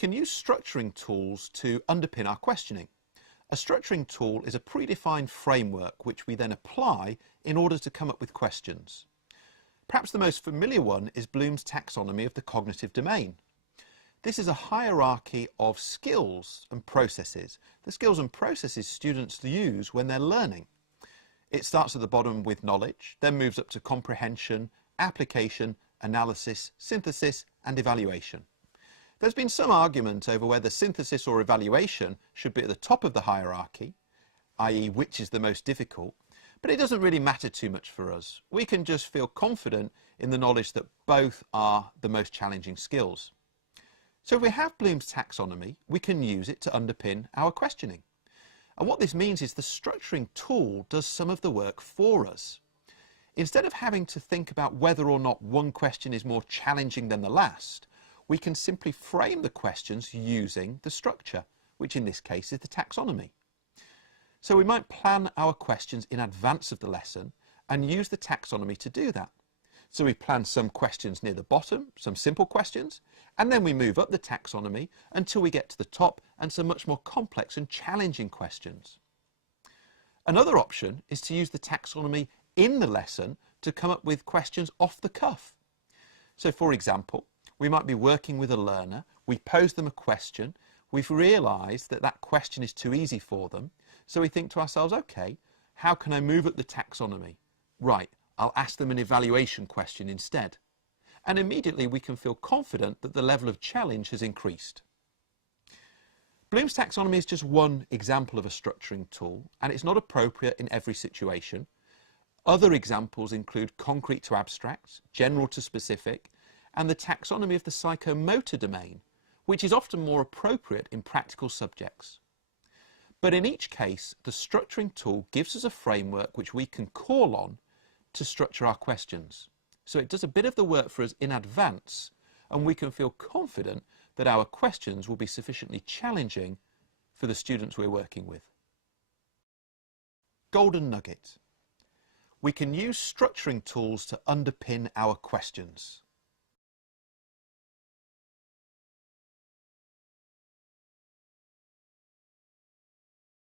can use structuring tools to underpin our questioning. A structuring tool is a predefined framework which we then apply in order to come up with questions. Perhaps the most familiar one is Bloom's taxonomy of the cognitive domain. This is a hierarchy of skills and processes, the skills and processes students use when they're learning. It starts at the bottom with knowledge, then moves up to comprehension, application, analysis, synthesis and evaluation. There's been some argument over whether synthesis or evaluation should be at the top of the hierarchy, i.e. which is the most difficult, but it doesn't really matter too much for us. We can just feel confident in the knowledge that both are the most challenging skills. So if we have Bloom's taxonomy, we can use it to underpin our questioning. And what this means is the structuring tool does some of the work for us. Instead of having to think about whether or not one question is more challenging than the last, we can simply frame the questions using the structure, which in this case is the taxonomy. So we might plan our questions in advance of the lesson and use the taxonomy to do that. So we plan some questions near the bottom, some simple questions, and then we move up the taxonomy until we get to the top and some much more complex and challenging questions. Another option is to use the taxonomy in the lesson to come up with questions off the cuff. So for example, we might be working with a learner, we pose them a question, we've realised that that question is too easy for them, so we think to ourselves, okay, how can I move up the taxonomy? Right, I'll ask them an evaluation question instead. And immediately we can feel confident that the level of challenge has increased. Bloom's taxonomy is just one example of a structuring tool, and it's not appropriate in every situation. Other examples include concrete to abstract, general to specific, and the taxonomy of the psychomotor domain, which is often more appropriate in practical subjects. But in each case, the structuring tool gives us a framework which we can call on to structure our questions. So it does a bit of the work for us in advance, and we can feel confident that our questions will be sufficiently challenging for the students we're working with. Golden nugget. We can use structuring tools to underpin our questions.